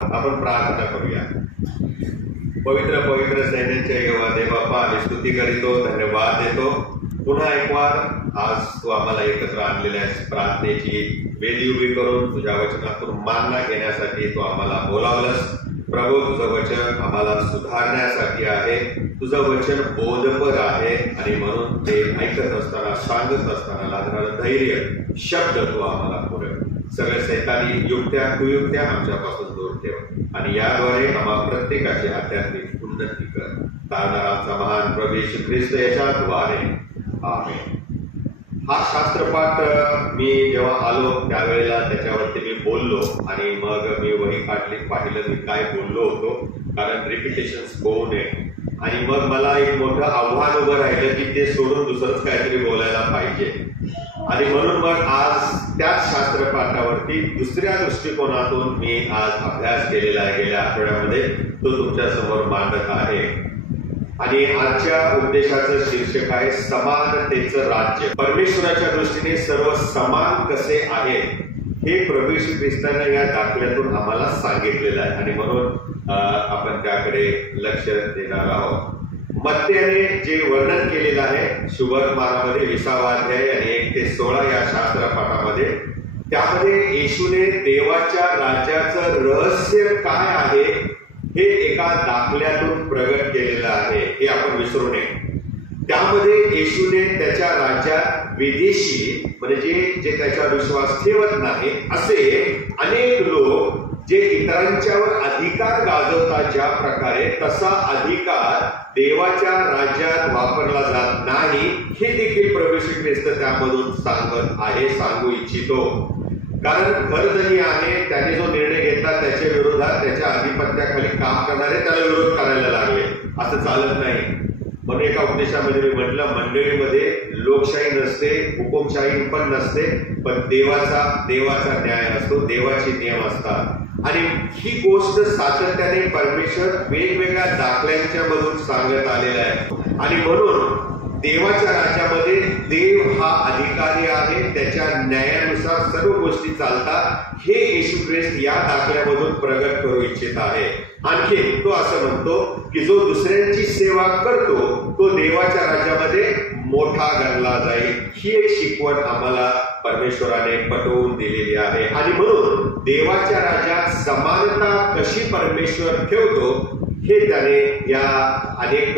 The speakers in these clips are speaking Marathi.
आपण प्रार्थना करूया। पवित्र पवित्र सैन्याच्या यहोवा देवा, आम्ही स्तुती करीतो, धन्यवाद देतो। पुन्हा एक वार आज तू आम्हाला एकत्र आणलेल्या प्रार्थनेची वेदी उभी करून तुझ्या वचनातून मानना घेण्यासाठी तू आम्हाला बोलावलंस। प्रभू, तुझं वचन आम्हाला सुधारण्यासाठी आहे, तुझं वचन बोधपर आहे आणि म्हणून ते ऐकत असताना, सांगत असताना लागणारं धैर्य शब्द तू आम्हाला पुरव। सगळे सैतानी युक्त्या कुयुक्त्या आमच्यापासून दूर ठेव आणि याद्वारे आम्हा प्रत्येकाची आध्यात्मिक उन्नती कर। कारण आमचा महान प्रभू येशू ख्रिस्त याच्याद्वारे आमेन। हा शास्त्रपाठ मी जेव्हा आलो त्यावेळेला त्याच्यावरती मी बोललो आणि मग मी वही काढली, पाहिलं मी काय बोललो होतो, कारण रिपिटेशन्स होऊ नये। आणि मग मला एक मोठं आव्हान उभं राहिलं की ते सोडून दुसरंच काहीतरी बोलायला पाहिजे। आणि म्हणून मग आज त्याच शास्त्रपाठावरती दुसऱ्या दृष्टिकोनातून मी आज अभ्यास केलेला आहे। गेल्या आठवड्यामध्ये तो तुमच्या समोर मांडत आहे आणि आजच्या उद्देशाचं शीर्षक आहे समानतेचं राज्य। परमेश्वराच्या दृष्टीने सर्व समान कसे आहेत हे प्रभू येशू ख्रिस्ताने या दाखल्यातून आम्हाला सांगितलेलं आहे आणि म्हणून आपण त्याकडे लक्ष देणार आहोत। मत्तेने जे वर्णन केलेलं आहे शुभवर्तमानामध्ये 20वा अध्याय आणि 1 ते 16 या शास्त्रपाठामध्ये, त्यामध्ये येशूने देवाच्या राज्याचं रहस्य काय आहे हे एका दाखल्यातून प्रगट केलेलं आहे, हे आपण विसरू नये। त्यामध्ये येशूने त्याच्या राज्यात विदेशी म्हणजे जे त्याच्यावर विश्वास ठेवत नाही असे अनेक लोक जे इतरांच्यावर अधिकार गाजवतात, ज्या प्रकारे तसा अधिकार देवाच्या राज्यात वापरला जात नाही हे देखील प्रभू येशू ख्रिस्त त्यामधून सांगत आहे, सांगू इच्छितो। कारण खरधनी आहे, त्याने जो निर्णय घेतला त्याच्या विरोधात त्याच्या अधिपत्याखाली काम करणारे त्याला विरोध करायला लागले, असं चालत नाही। म्हणून एका उपदेशामध्ये मी म्हटलं, मंडळीमध्ये लोकशाही नसते, हुकुमशाही पण नसते, पण देवाचा न्याय असतो, देवाचे नियम असतात। आणि ही गोष्ट सातत्याने परमेश्वर वेगवेगळ्या दाखल्यांच्या मधून सांगत आलेला आहे। आणि म्हणून देवाच्या राज्यामध्ये देव हा अधिकारी आहे, त्याच्या न्यायानुसार सर्व गोष्टी चालतात, हे येशू ख्रिस्त या दाखल्यामधून प्रगट करू इच्छित आहे। आणखी तो असं म्हणतो की जो दुसऱ्यांची सेवा करतो तो देवाच्या राज्यामध्ये मोठा गणला जाईल। ही एक शिकवण आम्हाला परमेश्वराने पटवून दिलेली आहे। आणि म्हणून देवाच्या राज्यात समानता कशी परमेश्वर ठेवतो हे त्याने या अनेक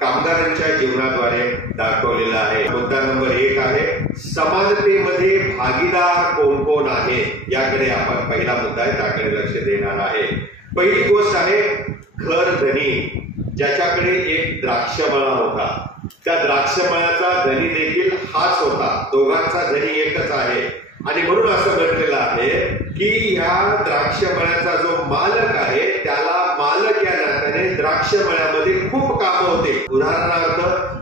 कामगारांच्या जीवनाद्वारे दाखवलेलं आहे। मुद्दा नंबर 1 आहे समानतेमध्ये भागीदार कोण कोण आहे, याकडे आपण पहिला मुद्दा आहे त्याकडे लक्ष देणार आहे। पहिली गोष्ट आहे खरधनी, ज्याच्याकडे एक द्राक्षमळा होता, त्या द्राक्षमळ्याचा धनी देखील हाच होता, दोघांचा धनी एकच आहे। आणि म्हणून असं म्हटलेलं आहे की या द्राक्षमळ्याचा जो मालक आहे त्याला मालक या नात्याने द्राक्षमळ्यामध्ये खूप कामं होते। उदाहरणार्थ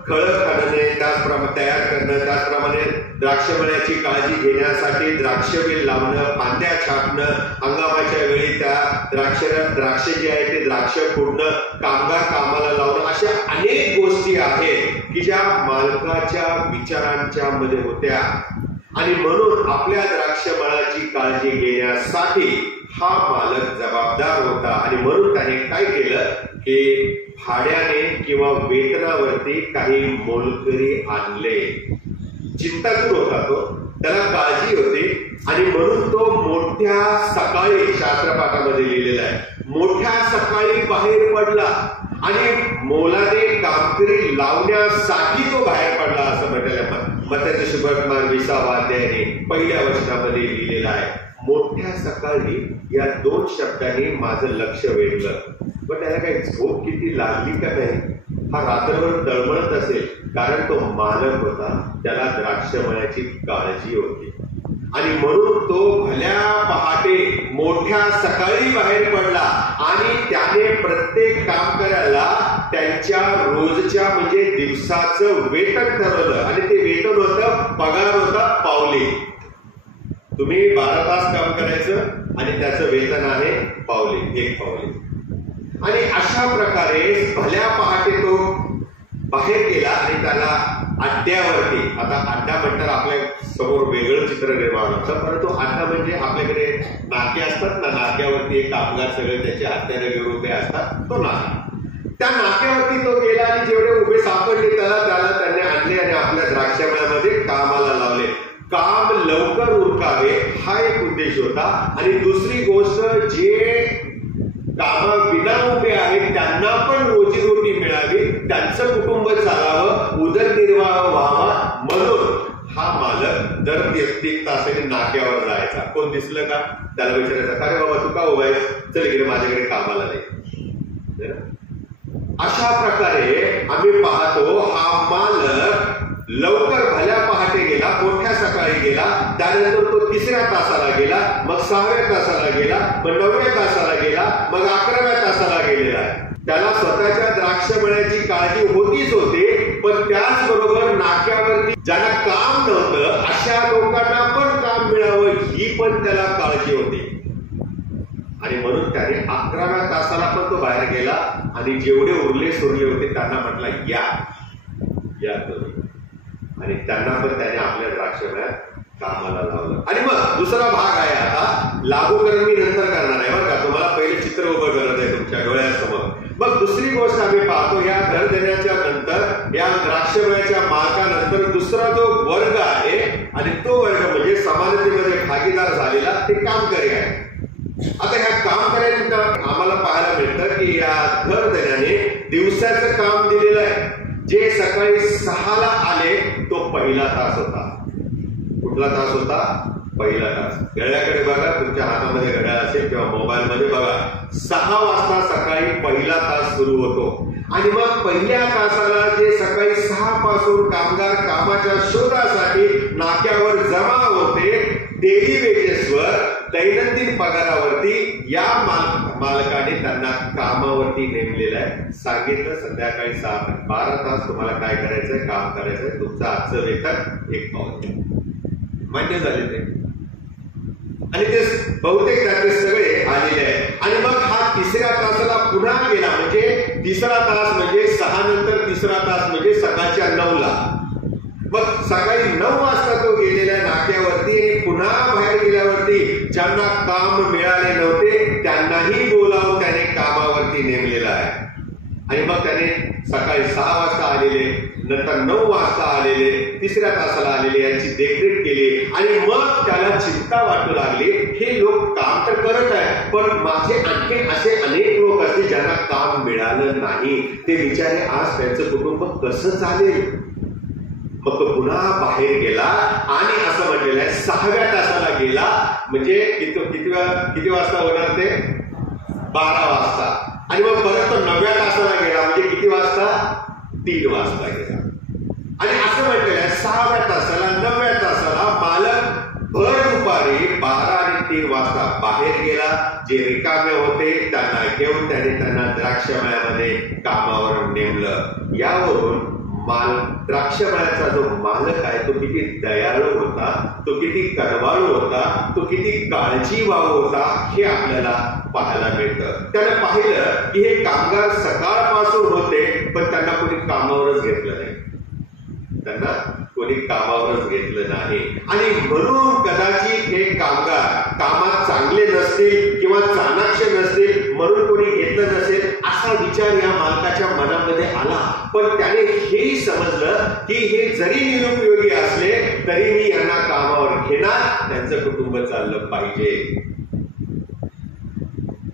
खळं खणणे, त्याचप्रमाणे तयार करणं, त्याचप्रमाणे द्राक्षमळ्याची काळजी घेण्यासाठी द्राक्षवेल लावणं, फांद्या छाटणं, हंगामाच्या वेळी त्या द्राक्ष जे आहे ते द्राक्ष फोडणं, कामगार कामाला लावणं, अशा अनेक गोष्टी आहेत की ज्या मालकाच्या विचारांच्या मध्ये होत्या। आणि म्हणून आपल्या द्राक्षमळाची काळजी घेण्यासाठी हा मालक जबाबदार होता। आणि म्हणून त्याने काय केलं की भाड्याने किंवा वेतनावरती काही मोलकरी आणले। चिंतातूर होता तो, त्याला काळजी होती आणि म्हणून तो मोठ्या सकाळी, शास्त्रपाठामध्ये लिहिलेला आहे, मोठ्या सकाळी बाहेर पडला आणि मोलाने कामगिरी लावण्यासाठी तो बाहेर पडला, असं म्हटलेलं आहे। मत्तेचं शुभवर्तमान 20वा अध्यायाने पहिल्या वचनामध्ये लिहिलेलं आहे। मोठ्या सकाळी या 2 शब्दांनी माझं लक्ष वेधलं। पण त्याला काही झोप किती लागली का नाही, हा रात्रभर तळमळत असेल, कारण तो मालक होता, त्याला द्राक्षमळ्याची काळजी होती। आणि म्हणून तो भल्या पहाटे मोठ्या सकाळी बाहेर पडला आणि त्याने प्रत्येक कामगाराला त्यांच्या रोजच्या म्हणजे दिवसाचं वेतन ठरवलं आणि ते वेतन होतं, पगार होता पावली। तुम्ही 12 तास काम करायचं आणि त्याचं वेतन आहे पावली, 1 पावली। आणि अशा प्रकारे भल्या पहाटे तो बाहेर गेला आणि त्याला अड्ड्यावरती, आता अड्डा म्हणतात आपल्या समोर वेगळं चित्र निर्माण होतं, परंतु अड्डा म्हणजे आपल्याकडे नाके असतात ना, नाक्यावरती एक कामगार सगळे त्याचे हत्यारे घेऊन उभे असतात, तो नाका. त्या नाक्यावरती तो गेला आणि जेवढे उभे सापडले त्याला त्यांनी आणले आणि आपल्या द्राक्षमळ्यामध्ये कामाला लावले. काम लवकर उरकावे हा एक उद्देश होता. आणि दुसरी गोष्ट, जे कामाविना उभे आहेत त्यांना पण रोजीरोटी मिळावी, त्यांचं कुटुंब चालावं, उदरनिर्वाह व्हावा, म्हणून हा मालक दर 1 तासाने नाक्यावर जायचा. कोण दिसलं का त्याला विचारायचा, अरे बाबा तू का उभा आहेस, चल इकडे माझ्याकडे कामाला दे. अशा प्रकारे आम्ही पाहतो हा मालक लवकर भल्या पहाटे गेला, मोठ्या सकाळी गेला, त्यानंतर तो 3ऱ्या तासाला गेला, मग 6व्या तासाला गेला, मग 9व्या तासाला गेला, मग 11व्या तासाला गेलेला आहे. त्याला स्वतःच्या द्राक्षमळ्याची काळजी होतीच होते, पण त्याचबरोबर नाक्यावरती ज्यांना काम नव्हतं अशा लोकांना पण काम मिळावं ही पण त्याला काळजी होती. आणि म्हणून त्याने 11व्या तासाला पण तो बाहेर गेला आणि जेवढे उरले सुरले होते त्यांना म्हटला या तुम्ही, आणि त्यांना पण त्याने आपल्या द्राक्षमळ्यात कामाला लावलं. आणि मग दुसरा भाग आहे, आता लागूकरण मी नंतर करणार आहे बरं का, तुम्हाला पहिले चित्र उभं करत आहे तुमच्या डोळ्यासमोर. मग दुसरी गोष्ट आम्ही पाहतो, या घर देण्याच्या नंतर या द्राक्षमळ्याच्या मालकानंतर दुसरा जो वर्ग आहे, आणि तो वर्ग म्हणजे समानतेमध्ये भागीदार झालेला ते कामकरी आहे. आता ह्या कामकऱ्यांना आम्हाला पाहायला मिळतं की या घर देण्याने दिवसाचं काम दिलेलं आहे. जे सकाळी 6ला आले तो पहिला तास होता. कुठला तास होता? पहिला तास. घड्याळाकडे बघा, तुमच्या हातामध्ये घड्याळ असेल किंवा मोबाईल मध्ये बघा, 6 वाजता सकाळी पहिला तास सुरू होतो. आणि मग पहिल्या तासाला जे सकाळी 6 पासून कामगार कामाच्या शोधासाठी नाक्यावर जमा होते, डेली वेजेसवर, दैनंदिन पगारावरती या मालकाने त्यांना कामावरती नेमलेलं आहे. सांगितलं संध्याकाळी 12 तास तुम्हाला काय करायचंय, काम करायचंय, तुमचं आजचं वेतन 1 पाऊण. मान्य झाले ते, आणि ते बहुतेक त्याचे सगळे आलेले आहे. आणि मग हा 3ऱ्या तासाला पुन्हा गेला, म्हणजे 3रा तास म्हणजे 6 नंतर 3रा तास म्हणजे सकाळच्या 9ला. मग सकाळी 9 वाजता तो गेलेल्या नाक्यावरती, आणि पुन्हा बाहेर गेल्यावरती ज्यांना काम मिळाले नव्हते त्यांनाही बोलावून त्याने कामावरती नेमलेला आहे. आणि मग त्याने सकाळी 6 वाजता आलेले, नंतर 9 वाजता आलेले, 3ऱ्या तासाला आलेले यांची देखरेख केली. आणि मग त्याला चिंता वाटू लागली, हे लोक काम तर करत आहे, पण माझे आणखी असे अनेक लोक असतील ज्यांना काम मिळालं नाही, ते बिचारे आज त्यांचं कुटुंब कसं चालेल. मग तो पुन्हा बाहेर गेला आणि असं म्हटलेलं आहे 6व्या तासाला गेला, म्हणजे किती वाजता होणार ते? 12 वाजता. आणि मग परत तो 9व्या तासाला गेला, म्हणजे किती वाजता? 3 वाजता गेला. आणि असं म्हटलेलं आहे 6व्या तासाला 9व्या तासाला मालक भर दुपारी 12 आणि 3 वाजता बाहेर गेला. जे रिकामे होते त्यांना घेऊन त्याने त्यांना द्राक्षमळ्यामध्ये कामावर नेमलं. यावरून द्राक्षमळ्याचा जो मालक आहे तो किती दयाळू होता, तो किती कनवाळू होता, तो किती काळजीवाहू होता हे आपल्याला पाहायला मिळतं. त्याने पाहिलं की हे कामगार सकाळपासून होते, पण त्यांना कोणी कामावरच घेतलं नाही, त्यांना कोणी कामावरच घेतलं नाही. आणि म्हणून कदाचित हे कामगार कामात चांगले नसतील किंवा चाणाक्ष नसतील, म्हणून कोणी घेतलं नसेल असा विचार या मालकाच्या मनामध्ये आला. पण त्याने हेही समजलं की हे जरी निरुपयोगी असले तरी मी यांना कामावर घेणार, त्यांचं कुटुंब चाललं पाहिजे.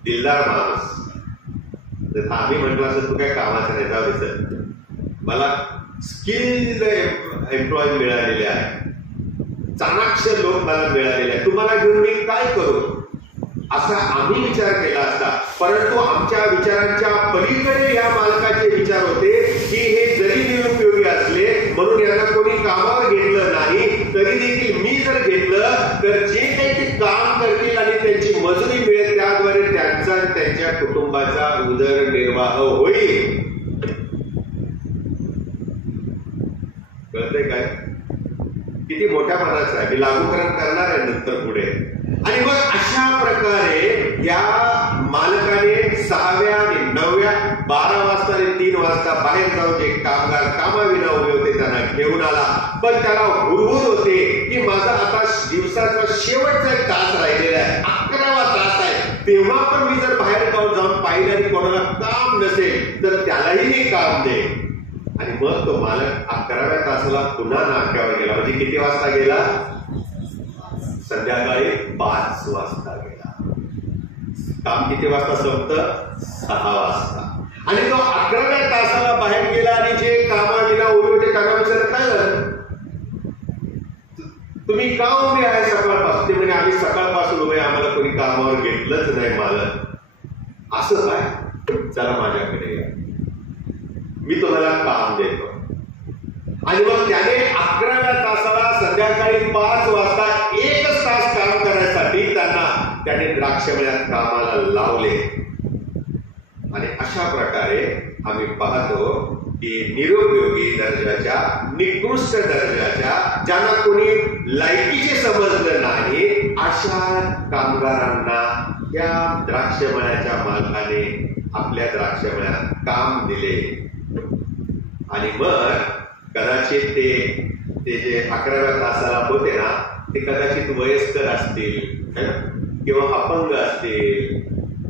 दिलदार माणूस. जर आम्ही म्हटलं असं तू काय कामाचं नाही, जाऊ दिसत, मला स्किल्ड एम्प्लॉय मिळालेले आहे, चाणाक्ष लोक मला मिळालेले आहे, तुम्हाला घेऊन मी काय करू, असा आम्ही विचार केला असता. परंतु आमच्या विचारांच्या पलीकडे या मालकाचे विचार होते की हे जरी निरुपयोगी असले, म्हणून यांना कोणी कामावर घेतलं नाही, तरी देखील मी जर घेतलं तर जे काही ते काम करतील आणि त्यांची मजुरी मिळेल, त्याद्वारे त्यांचा त्यांच्या कुटुंबाचा उदरनिर्वाह होईल. कळतंय काय? किती मोठ्या मनाचं आहे. मी लागूकरण करणार आहे नंतर पुढे. आणि मग अशा प्रकारे या मालकाने 6व्या आणि 9व्या 12 वाजता आणि 3 वाजता बाहेर जाऊन जे कामगार कामाविना उभे होते त्यांना घेऊन आला, पण त्याला हुरहुर होते की माझा आता दिवसाचा शेवटचा एक तास राहिलेला आहे, 11वा तास आहे, तेव्हा पण मी जर बाहेर जाऊन पाहिलं आणि कोणाला काम नसेल तर त्यालाही मी काम दे. आणि मग तो मालक 11व्या तासाला पुन्हा नाक्यावर गेला. म्हणजे किती वाजता गेला? संध्याकाळी 5 वाजता गेला. काम किती वाजता संपतं? 6 वाजता. आणि तो 11व्या तासाला बाहेर गेला आणि जे कामाविना उभे होते त्यांना विचारलं, काय झालं, तुम्ही का उभे आहे सकाळपासून? ते म्हणजे आम्ही सकाळपासून उभे, आम्हाला कोणी कामावर घेतलंच नाही मालक. असं काय? चला माझ्याकडे या, मी तुम्हाला काम देतो. आणि मग त्याने 11व्या तासाला संध्याकाळी 5 वाजता 1 तास काम करण्यासाठी त्याने द्राक्षमळ्यात कामाला लावले. आणि अशा प्रकारे आम्ही पाहतो की निरुपयोगी दर्जाच्या, निकृष्ट दर्जाच्या, ज्यांना कोणी लायकीचे समजलं नाही, अशा कामगारांना या द्राक्षमळ्याच्या मालकाने आपल्या द्राक्षमळ्यात काम दिले. आणि मग कदाचित ते जे 11व्या तासाला होते ना, ते कदाचित वयस्कर असतील किंवा अपंग असतील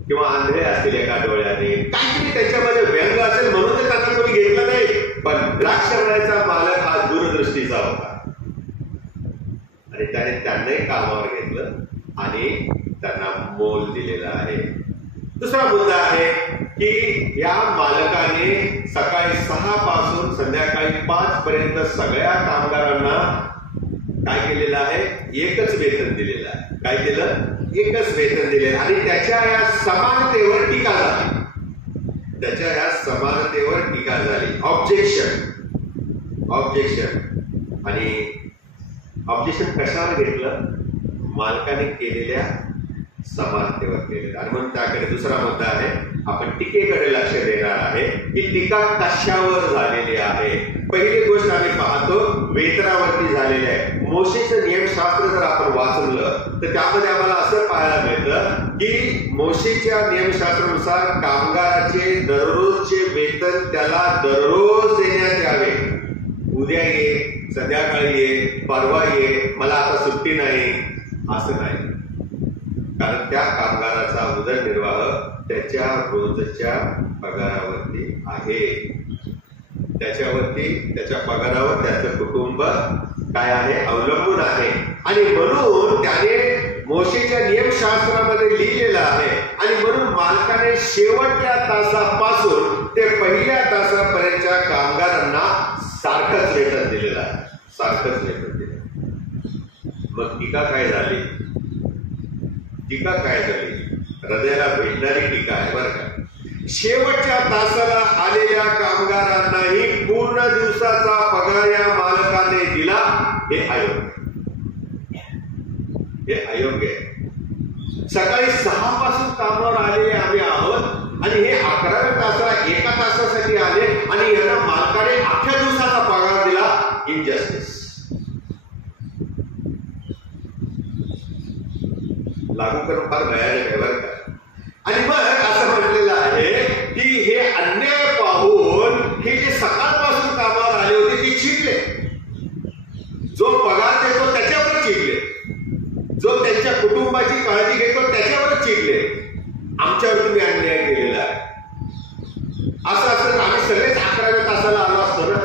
किंवा आंधळे असतील एका डोळ्याने, काहीतरी त्याच्यामध्ये व्यंग असेल म्हणून ते त्यांना कोणी घेतलं नाही. पण द्राक्षमळ्याचा मालक हा दूरदृष्टीचा होता आणि त्याने त्यांनाही कामावर घेतलं आणि त्यांना मोल दिलेला आहे. दुसरा मुद्दा आहे की या मालकाने सकाळी 6 पासून संध्याकाळी 5 पर्यंत सगळ्या कामगारांना काय केलेलं आहे? एकच वेतन दिलेलं आहे. काय केलं? एकच वेतन दिले. आणि त्याच्या या समानतेवर टीका झाली. ऑब्जेक्शन कशावर घेतलं? मालकाने केलेल्या समानतेवर केलेलं. आणि मग त्याकडे दुसरा मुद्दा आहे, आपण टीकेकडे लक्ष देणार आहे की टीका कशावर झालेली आहे. पहिली गोष्ट आम्ही पाहतो वेतनावरती झालेली आहे. मोशेचं नियमशास्त्र जर आपण वाचलं तर त्यामध्ये आम्हाला असं पाहायला मिळतं की मोशेच्या नियमशास्त्रानुसार कामगाराचे दररोजचे वेतन त्याला दररोज देण्यात यावे. उद्या ये, संध्याकाळी ये, परवा ये, मला आता सुट्टी नाही, असं नाही. कारण त्या कामगाराचा उदरनिर्वाह त्याच्या रोजच्या पगारावरती आहे. त्याच्यावरती, त्याच्या पगारावर त्याचं कुटुंब काय आहे? अवलंबून आहे. आणि म्हणून त्याने मोशेच्या नियमशास्त्रामध्ये लिहिलेलं आहे. आणि म्हणून मालकाने शेवटच्या तासापासून ते पहिल्या तासापर्यंतच्या कामगारांना सारखंच वेतन दिलेलं आहे. सारखंच वेतन दिलं. मग टीका काय झाली? टीका काय झाली? हृदयाला भेटणारी टीका आहे बरं का. शेवटच्या तासाला आलेल्या कामगारांनाही पूर्ण दिवसाचा पगार या मालकाने दिला. हे अयोग्य आहे. सकाळी 6 पासून कामावर आलेले आम्ही आहोत आणि हे 11व्या तासाला 1 तासासाठी आले आणि यांना मालकाने अख्ख्या दिवसाचा पगार दिला. इनजस्टिस लागू करून फार भयानक आहे बरं का. आणि मग असं म्हटलेलं आहे की हे अन्याय पाहून हे जे सकाळपासून कामावर आले होते ते चिडले. जो पगार देतो त्याच्यावर चिडले, जो त्यांच्या कुटुंबाची काळजी घेतो त्याच्यावर चिडले. आमच्यावर तुम्ही अन्याय केलेला आहे. असं असतं आम्ही सगळेच 11व्या तासाला आलो असतो ना.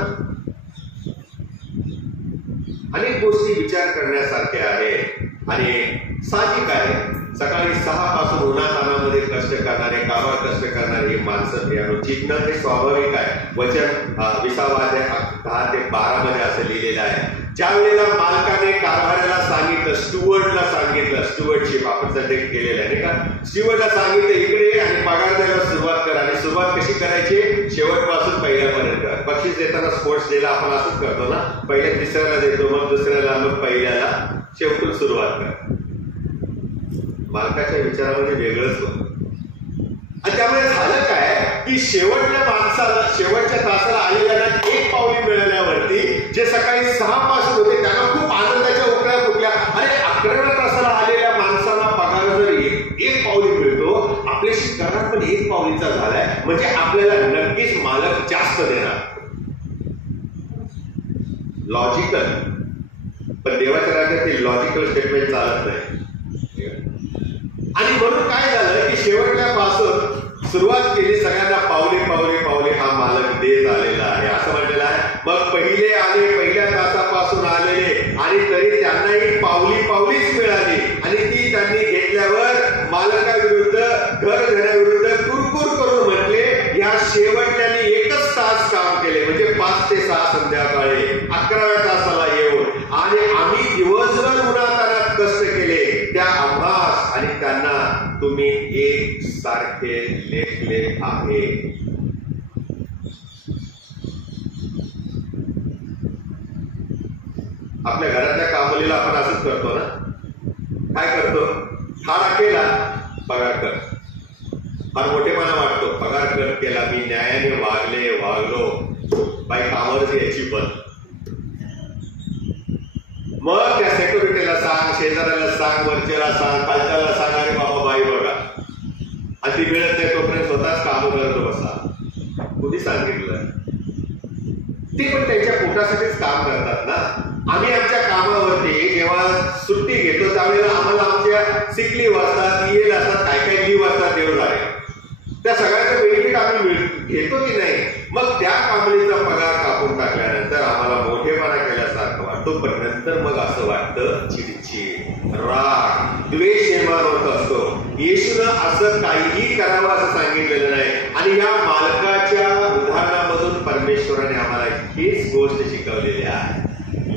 अनेक गोष्टी विचार करण्यासारख्या आहे. आणि साहजिक आहे, सकाळी 6 पासून उन्हातानामध्ये कष्ट करणारे, कामावर कष्ट करणारे ही माणसं चिडणं हे स्वाभाविक आहे. वचन 20:10 ते 12 मध्ये असं लिहिलेलं आहे. ज्या वेळेला मालकाने कारभाराला सांगितलं, स्टुअर्डला सांगितलं, स्टुअर्डशिप आपण सध्या केलेलं आहे नाही का, स्टुअर्डला सांगितलं इकडे आणि पगार द्यायला सुरुवात कर. आणि सुरुवात कशी करायची? शेवटपासून पहिल्यापर्यंत. बक्षीस देताना स्पोर्ट्स डेला आपण असंच करतो ना, पहिल्या तिसऱ्याला देतो, मग दुसऱ्याला, मग पहिल्याला, शेवटून सुरुवात कर. मालकाच्या विचारामध्ये वेगळंच होतं. आणि त्यामुळे झालं काय की शेवटच्या तासाला आलेल्यांना 1 पावली मिळाल्यावरती जे सकाळी 6 पासून होते त्यांना खूप आनंदाच्या उकळ्या फुटल्या. आणि 11व्या तासाला आलेल्या माणसांना पगार जर 1 पावली मिळतो, आपल्याशी करार पण 1 पावलीचा झालाय, म्हणजे आपल्याला नक्कीच मालक जास्त देणार. लॉजिकल, पण देवाच्या राज्यात ते लॉजिकल स्टेटमेंट चालत नाही. आणि म्हणून काय झालं की शेवटल्यापासून सुरुवात केली सगळ्यांना पावले पावले पावले हा मालक देत आलेला आहे असं म्हटलेलं आहे. मग पहिले आले, पहिल्या तासापासून आलेले, आणि तरी त्यांनाही पावली पावलीच मिळाली, आणि ती त्यांनी घेतल्यावर मालकाविरुद्ध, घर घेण्याविरुद्ध कुरकुर करून म्हटले, या शेवटल्याने एकच तास काम केले, म्हणजे 5 ते 6 संध्याकाळी 11व्या तासाला येऊन, आणि आम्ही दिवसभर उन्हातान्हात कष्ट केले, त्या आम्हास आणि त्यांना तुम्ही एक सारखे लेखले आहे. आपल्या घरातल्या कामवालीला आपण असंच करतो ना. काय करतो? ठाडा केला, पगार कर. फार मोठेपणा वाटतो, पगार कर केला, मी न्यायाने वागलो, बाई कामावरच यायची. पण मग त्या सेक्युरिटीला सांग, शेजाऱ्याला सांग, वरच्याला सांग, खालच्याला सांग, अरे बाबा बाई बघा, आणि ती मिळत नाही तोपर्यंत स्वतःच काम करत बसा. कुणी सांगितलं? ते पण त्यांच्या पोटासाठीच काम करतात ना. आम्ही आमच्या कामावरती जेव्हा सुट्टी घेतो त्यावेळेला आम्हाला आमच्या सिक लीव्ह असतात, ईएल असतात, काय काय लीव्ह असतात, देव झाले, त्या सगळ्याचं बेनिफिट आम्ही घेतो की नाही. मग त्या कामलीचा पगार कापून टाकल्यानंतर आम्हाला मोठेपणा केल्यासारखं वाटतो, पण नंतर मग असं वाटतं चिडचिड, राग, द्वेष निर्माण होत असतो. येशूनं असं काहीही करावं असं सांगितलेलं नाही, आणि या मालकाच्या उदाहरणामधून परमेश्वराने आम्हाला हीच गोष्ट शिकवलेली आहे.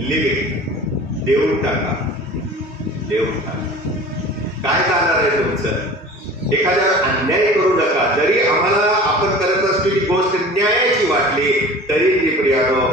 लिव्हिंग, देऊन टाका, देऊन टाका. काय जाणार आहे तुमचं? एखाद्यावर अन्याय करू नका. जरी आम्हाला आपण करत असलेली गोष्ट न्यायाची वाटली तरी ती प्रियानो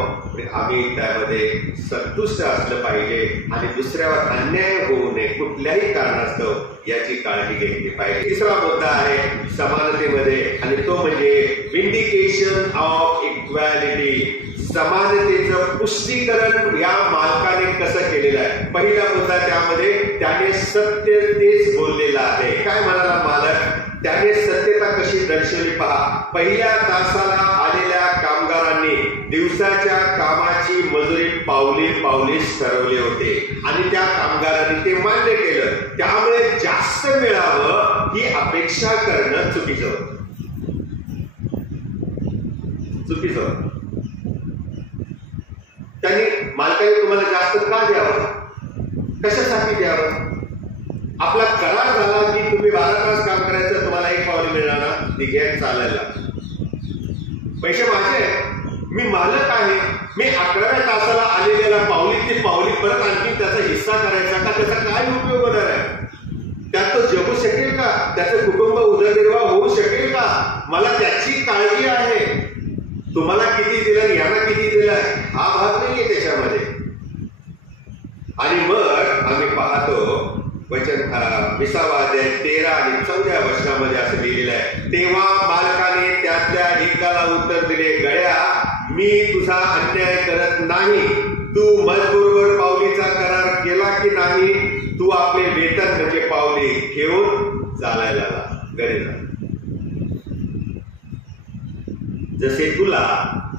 आम्ही त्यामध्ये संतुष्ट असलं पाहिजे, आणि दुसऱ्यावर अन्याय होऊ नये कुठल्याही कारणास्तव याची काळजी घेतली पाहिजे. तिसरा मुद्दा आहे समानतेमध्ये, आणि तो म्हणजे विंडिकेशन ऑफ इक्वॅलिटी. समानतेचं पुष्टीकरण या मालकाने कसं केलेलं आहे? पहिला मुद्दा त्यामध्ये त्याने सत्य तेच बोललेलं आहे. काय म्हणाला मालक? त्याने सत्यता कशी दर्शवली पहा. पहिल्या तासाला आलेल्या कामगारांनी दिवसाच्या कामाची मजुरी पावली पावलीच ठरवले होते, आणि त्या कामगारांनी ते मान्य केलं. त्यामुळे जास्त मिळावं ही अपेक्षा करणं चुकीचं होतं. चुकीचं होतं. त्यांनी मालकाने तुम्हाला जास्त का द्यावं? कशासाठी द्यावं? आपला करार झाला की तुम्ही 12 तास काम करायचं, तुम्हाला 1 पावली मिळणार ना, ती घ्या, चालायला. पैसे माझे आहेत, मी मालक आहे. मी 11व्या तासाला आलेल्या पावली परत आणखी त्याचा हिस्सा करायचा का? त्याचा काय उपयोग होणार आहे? त्यात तो जगू शकेल का? त्याचं कुटुंब उदरनिर्वाह होऊ शकेल का? मला त्याची काळजी आहे. तुम्हाला किती दिलं, यांना किती दिलं, हा भाग नाहीये त्याच्यामध्ये. आणि मग आम्ही पाहतो वचन 20 अध्याय 13 आणि 14 वचनामध्ये असं लिहिलेलं आहे. तेव्हा मालकाने त्यातल्या एकाला उत्तर दिले, गड्या, मी तुझा अन्याय करत नाही. तू मजबूरवर पावलीचा करार केला की नाही? तू आपले वेतन म्हणजे पावली घेऊन चालायला घरी जा. जसे तुला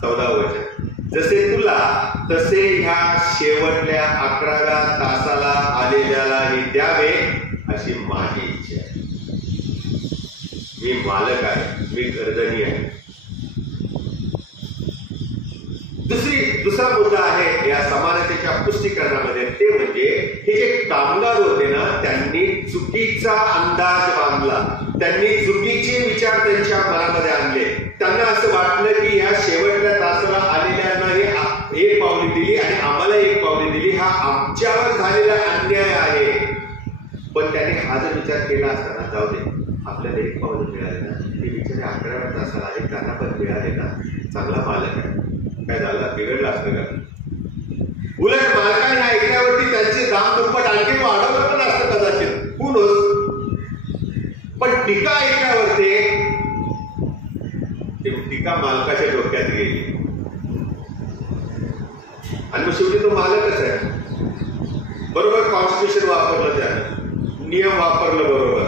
14 वचन, जसे तुला तसे ह्या शेवटल्या 11व्या तासाला आलेल्यालाही द्यावे अशी माझी इच्छा आहे. मी मालक आहे, मी गर्दनी आहे. दुसरा मुद्दा आहे या समानतेच्या पुष्टीकरणामध्ये, ते म्हणजे हे जे कामगार होते ना, त्यांनी चुकीचा अंदाज बांधला. त्यांनी चुकीचे विचार त्यांच्या मनामध्ये आणले. त्यांना असं वाटलं की या शेवटच्या तासाला आलेल्यांना 1 पावली दिली आणि आम्हाला 1 पावली दिली, हा आमच्यावर झालेला अन्याय आहे. पण त्याने हा जर विचार केला असता ना, जाऊ दे, आपल्याला 1 पावली मिळाले ना, ते बिचारे 11व्या तासाला आले, त्यांना पण मिळाले ना, चांगला मालक आहे, काय झालं, बिघडलं असतं का? उलट मालकाने ऐकल्यावरती त्यांचे दाम दुप्पट आणखी वाढवलं पण असतं कदाचित, पण टीका ऐकल्यावरती टीका मालकाच्या डोक्यात गेली, आणि मग शेवटी तो मालकच आहे. बरोबर कॉन्स्टिट्यूशन वापरलं, त्यानं नियम वापरलं बरोबर.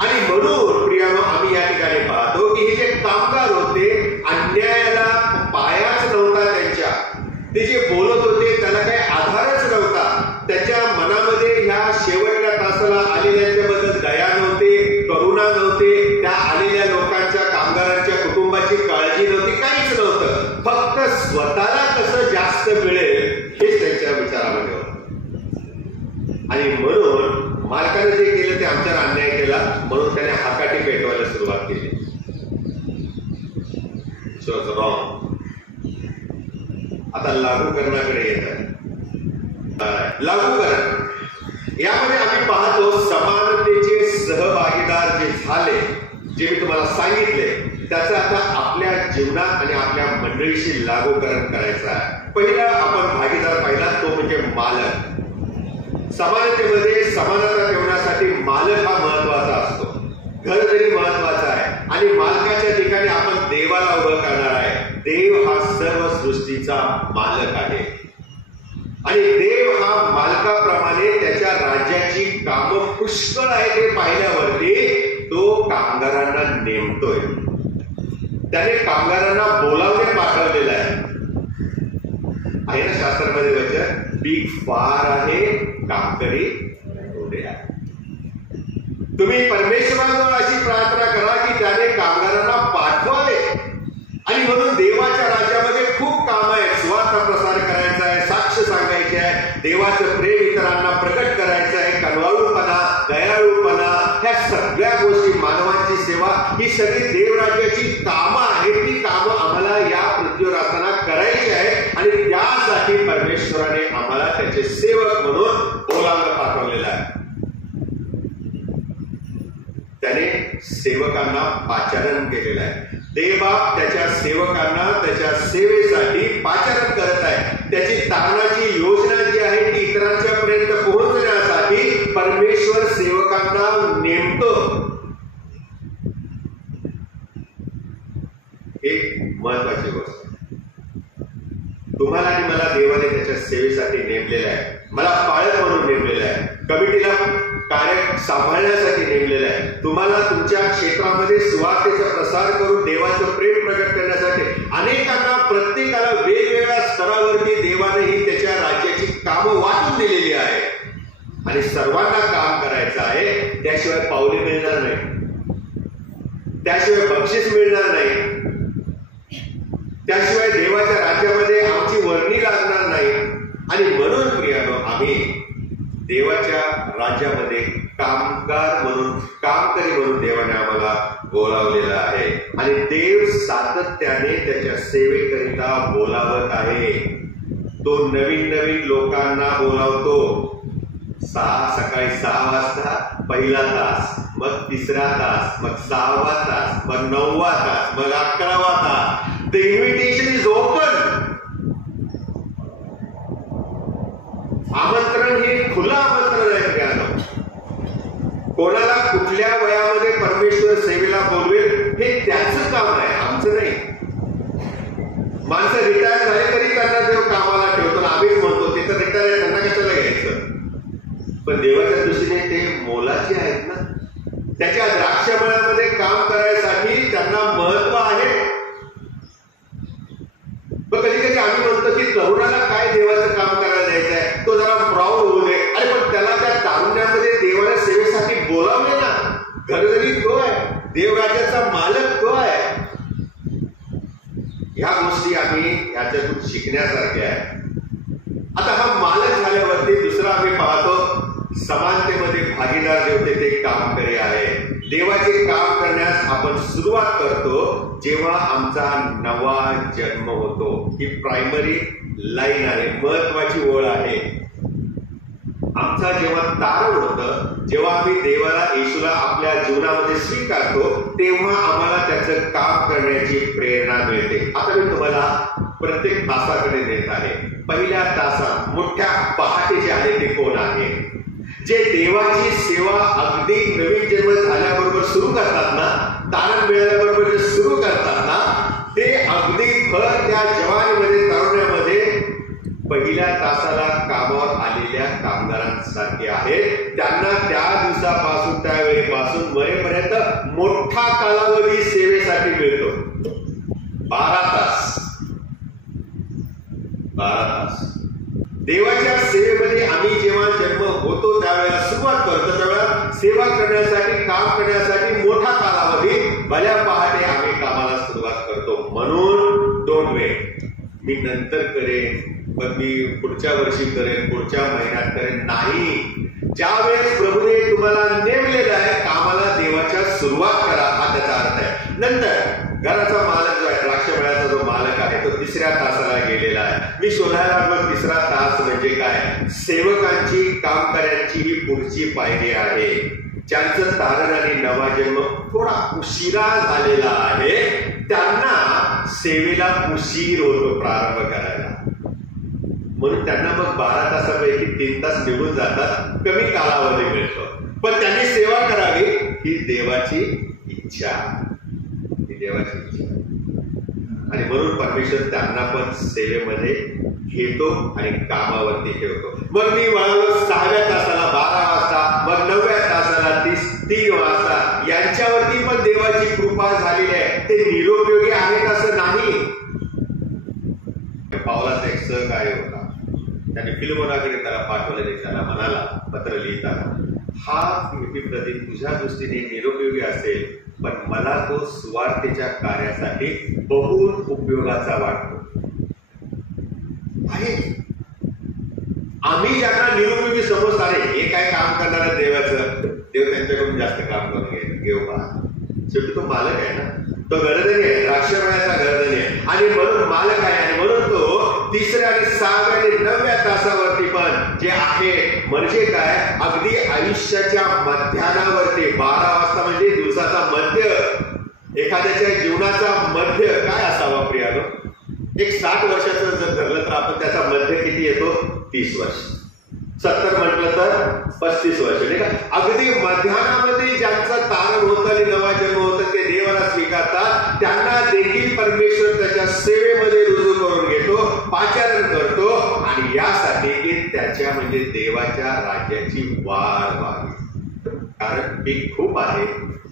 आणि म्हणून प्रियानो, आम्ही या ठिकाणी पाहतो की हे जे कामगार होते, अन्यायाला पायाच नव्हता which was wrong. आता लागूकरणाकडे येतात. लागूकरण यामध्ये आम्ही पाहतो समानतेचे सहभागीदार जे झाले, जे मी तुम्हाला सांगितले, त्याचं आता आपल्या जीवनात आणि आपल्या मंडळीशी लागूकरण करायचं आहे. पहिला आपण भागीदार पाहिला तो म्हणजे मालक. समानतेमध्ये समानता ठेवण्यासाठी मालक हा महत्वाचा असतो. घर तरी महत्वाचा आहे आणि मालकाच्या ठिकाणी आपण देवाला उभं करणार आहे. देव हा सर्व सृष्टीचा मालक आहे आणि देव हा मालकाप्रमाणे त्याच्या राज्याची कामं पुष्कळ आहे हे पाहिल्यावरती तो कामगारांना नेमतोय. त्याने कामगारांना बोलावणे पाठवलेलं आहे ना शास्त्रामध्ये वचन, पीक फार आहे कामकरी थोडे आहे. तुम्ही परमेश्वराजवळ अशी प्रार्थना करा की त्याने कामगारांना पाठवावे. आणि म्हणून देवाच्या राज्यामध्ये खूप काम आहे. सुवार्ता प्रसार करायचा आहे, साक्ष सांगायचे आहे, देवाचं प्रेम इतरांना प्रकट करायचं आहे, कळवाळूपणा, दयाळूपणा, ह्या सगळ्या गोष्टी, मानवाची सेवा, ही सगळी देवराज्याची कामं आहेत. ती कामं आम्हाला या पृथ्वीवर असताना करायची आहे आणि त्यासाठी परमेश्वराने आम्हाला त्याचे सेवक म्हणून बोलावलं पाठवलेलं आहे. त्याने सेवकांना पाचारण केलेलं आहे. देवबाप त्याच्या सेवकांना त्याच्या सेवेसाठी पाचारण करत आहे. त्याची तारणाची योजना जी आहे ती इतरांच्या पर्यंत पोहोचण्यासाठी परमेश्वर सेवकांना नेमतो. एक महत्वाची गोष्ट, तुम्हाला आणि मला देवाने त्याच्या सेवेसाठी नेमलेलं आहे. मला पाळत म्हणून नेमलेलं आहे, कमिटीला कार्य सांभाळण्यासाठी नेमलेलं आहे. तुम्हाला तुमच्या क्षेत्रामध्ये सुवार्तेचा प्रसार करून देवाचं प्रेम प्रकट करण्यासाठी, अनेकांना, प्रत्येकाला वेगवेगळ्या स्तरावरती देवानेही त्याच्या राज्याची कामं वाटून दिलेली आहे आणि सर्वांना काम करायचं आहे. त्याशिवाय पावले मिळणार नाही, त्याशिवाय बक्षीस मिळणार नाही, त्याशिवाय देवाच्या राज्यामध्ये आमची वर्णी लागणार नाही. आणि म्हणून प्रियानो, आम्ही देवाच्या राज्यामध्ये कामगार म्हणून, कामकरी म्हणून देवाने आम्हाला बोलावलेलं आहे आणि देव सातत्याने त्याच्या सेवेकरिता बोलावत आहे. तो नवीन नवीन लोकांना बोलावतो. सकाळी 6 वाजता पहिला तास, मग तिसरा तास, मग 6वा तास, मग 9वा तास, मग 11वा तास. The invitation is open. आमंत्रण हे खुलं आमंत्रण आहे मित्रांनो. कोणाला कुठल्या वयामध्ये परमेश्वर सेवेला बोलवेल हे त्याचं काम आहे, आमचं नाही. माणसं रिटायर झाले तरी त्यांना देव कामाला ठेवतो. आम्हीच म्हणतो ते तर रिटायर आहे, त्यांना कशाला घ्यायचं. पण देवाच्या दृष्टीने ते मोलाचे आहेत ना. त्याच्या द्राक्षमळ्यामध्ये काम करायसाठी त्यांना महत्व आहे. पण कधी कधी आम्ही म्हणतो की तरुणाला काय देवाचं काम करायला द्यायचं आहे, तो जरा प्राऊड होऊ दे. अरे पण त्याला त्या तारुण्यामध्ये देवाच्या सेवेसाठी बोलावले ना. घरगरी तो आहे, देवराज्याचा मालक तो आहे. ह्या गोष्टी आम्ही याच्यातून शिकण्यासारख्या आहे. आता हा मालक झाल्यावरती दुसरा आम्ही पाहतो, समानतेमध्ये भागीदार जे होते ते कामकरी आहे. देवाचे काम करण्यास आपण सुरुवात करतो जेव्हा आमचा नवा जन्म होतो. ही प्रायमरी लाईन आहे, महत्वाची ओळ आहे. आमचा जेव्हा तारण होतं, जेव्हा आम्ही देवाला, येशूला आपल्या जीवनामध्ये स्वीकारतो, तेव्हा आम्हाला त्याचं काम करण्याची प्रेरणा मिळते. आता मी तुम्हाला प्रत्येक तासाकडे नेत आहे. पहिल्या तासात मोठ्या पहाटे जे आहे ते कोण आहे? जे देवाची सेवा अगदी नवीन जन्म झाल्याबरोबर सुरू करतात ना, तारण मिळाल्याबरोबर जे सुरू करतात ना, ते अगदी भर त्या जवानीमध्ये, तरुणामध्ये पहिल्या तासाला कामावर आलेल्या कामगारांसारखे आहे. त्यांना त्या दिवसापासून, त्यावेळेपासून मरेपर्यंत मोठा कालावधी सेवेसाठी मिळतो. 12 तास. देवाच्या सेवेमध्ये आम्ही जेव्हा जन्म होतो त्यावेळेला सुरुवात करतो, त्यावेळेला सेवा करण्यासाठी, काम करण्यासाठी मोठा कालावधी, भल्या पहाटे आम्ही कामाला सुरुवात करतो. म्हणून डोंट वेट, मी नंतर करेन, पण मी पुढच्या वर्षी करेन, पुढच्या महिन्यात करेन, नाही. ज्या वेळेस प्रभूने तुम्हाला नेमलेलं आहे कामाला, देवाच्या सुरुवात करा, हा त्याचा अर्थ आहे. नंतर घराचा मालक जो आहे, द्राक्षमळ्याचा मी शोधायला लागलो तिसरा तास म्हणजे काय, सेवकांची काम करण्याची ही पुढची पायरी आहे. ज्यांचं तारण आणि नवा जन्म थोडा उशिरा झालेला आहे त्यांना सेवेला उशीर होतो प्रारंभ करायला, म्हणून त्यांना मग 12 तासापैकी 3 तास निघून जातात, कमी कालावधी मिळतो. पण त्यांनी सेवा करावी ही देवाची इच्छा, ही देवाची इच्छा. आणि म्हणून परमेश्वर त्यांना पण सेवेमध्ये घेतो आणि कामावरती ठेवतो. मग मी वळालो 6व्या तासाला 12 वाजता, मग 9व्या तासाला 3 वाजता. यांच्यावरती पण देवाची कृपा झालेली आहे. ते निरुपयोगी आहेत असं नाही. पावलाचा एक सहकार्य होता, त्याने फिल्मोनाकडे त्याला पाठवलेले, त्याला म्हणाला पत्र लिहिताना, हा प्रति तुझ्या दृष्टीने निरुपयोगी असेल पण मला तो सुवार्तेच्या कार्यासाठी बहुत उपयोगाचा वाटतो आहे. आम्ही ज्यांना निरुपयोगी समजतो, अरे हे काय काम करणार देवाचं, देव त्यांच्याकडून जास्त काम करून घेऊ का, शेवटी तो मालक आहे ना, तो गरजणी आहे, द्राक्षमळ्याचा गरजणी आहे आणि म्हणून मालक आहे. आणि म्हणून तो 3ऱ्या आणि 6व्या आणि 9व्या तासावरती पण जे आहे म्हणजे काय, अगदी आयुष्याच्या मध्यानावरती 12 वाजता म्हणजे दिवसाचा मध्य, एखाद्याच्या जीवनाचा मध्य काय असावा प्रियानो, एक 60 वर्षाचं जर धरलं तर आपण त्याचा मध्य किती येतो, 30 वर्ष. 70 म्हटलं तर 35 वर्ष, नाही का. अगदी मध्यानामध्ये ज्यांचं तारण होतं आणि नवा जन्म होतं ते देवाला स्वीकारतात, त्यांना देखील परमेश्वर त्याच्या सेवेमध्ये रुजू करून घेतो, पाचारण करतो आणि यासाठी की त्याच्या म्हणजे देवाच्या राज्याची वाढ व्हावी. कारण पीक खूप आहे,